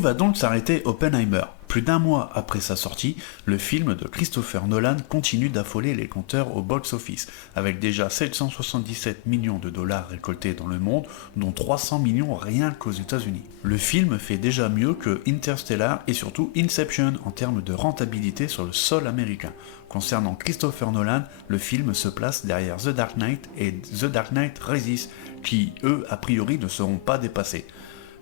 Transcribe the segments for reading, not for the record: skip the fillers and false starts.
va donc s'arrêter Oppenheimer? Plus d'un mois après sa sortie, le film de Christopher Nolan continue d'affoler les compteurs au box-office, avec déjà 777 millions de dollars récoltés dans le monde, dont 300 millions rien qu'aux États-Unis. Le film fait déjà mieux que Interstellar et surtout Inception en termes de rentabilité sur le sol américain. Concernant Christopher Nolan, le film se place derrière The Dark Knight et The Dark Knight Rises, qui, eux, a priori, ne seront pas dépassés.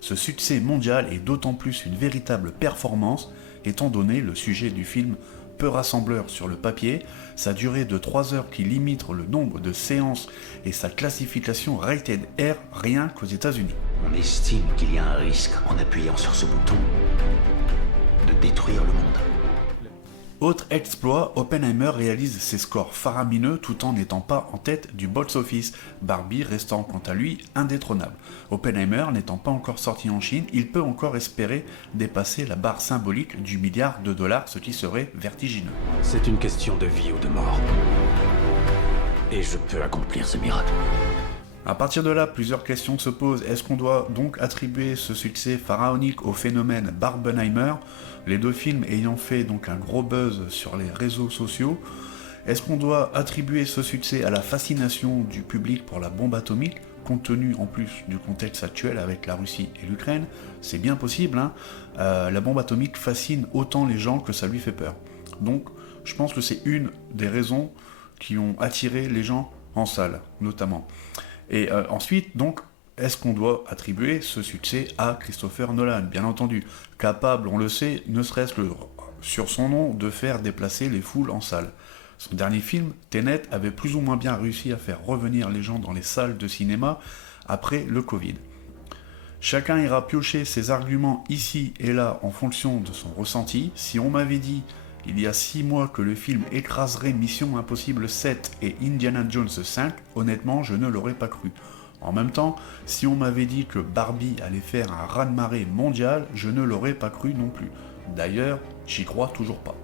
Ce succès mondial est d'autant plus une véritable performance, étant donné le sujet du film peu rassembleur sur le papier, sa durée de 3 heures qui limite le nombre de séances et sa classification rated R rien qu'aux États-Unis. On estime qu'il y a un risque en appuyant sur ce bouton de détruire le monde. Autre exploit, Oppenheimer réalise ses scores faramineux tout en n'étant pas en tête du box-office, Barbie restant quant à lui indétrônable. Oppenheimer n'étant pas encore sorti en Chine, il peut encore espérer dépasser la barre symbolique du milliard de dollars, ce qui serait vertigineux. C'est une question de vie ou de mort. Et je peux accomplir ce miracle. A partir de là, plusieurs questions se posent. Est-ce qu'on doit donc attribuer ce succès pharaonique au phénomène Barbenheimer, les deux films ayant fait donc un gros buzz sur les réseaux sociaux? Est-ce qu'on doit attribuer ce succès à la fascination du public pour la bombe atomique, compte tenu en plus du contexte actuel avec la Russie et l'Ukraine? C'est bien possible, hein. La bombe atomique fascine autant les gens que ça lui fait peur. Donc, je pense que c'est une des raisons qui ont attiré les gens en salle, notamment. Et ensuite, donc, est-ce qu'on doit attribuer ce succès à Christopher Nolan? Bien entendu, capable, on le sait, ne serait-ce que sur son nom, de faire déplacer les foules en salle. Son dernier film, Tenet, avait plus ou moins bien réussi à faire revenir les gens dans les salles de cinéma après le Covid. Chacun ira piocher ses arguments ici et là en fonction de son ressenti. Si on m'avait dit il y a 6 mois que le film écraserait Mission Impossible 7 et Indiana Jones 5, honnêtement, je ne l'aurais pas cru. En même temps, si on m'avait dit que Barbie allait faire un raz-de-marée mondial, je ne l'aurais pas cru non plus. D'ailleurs, j'y crois toujours pas.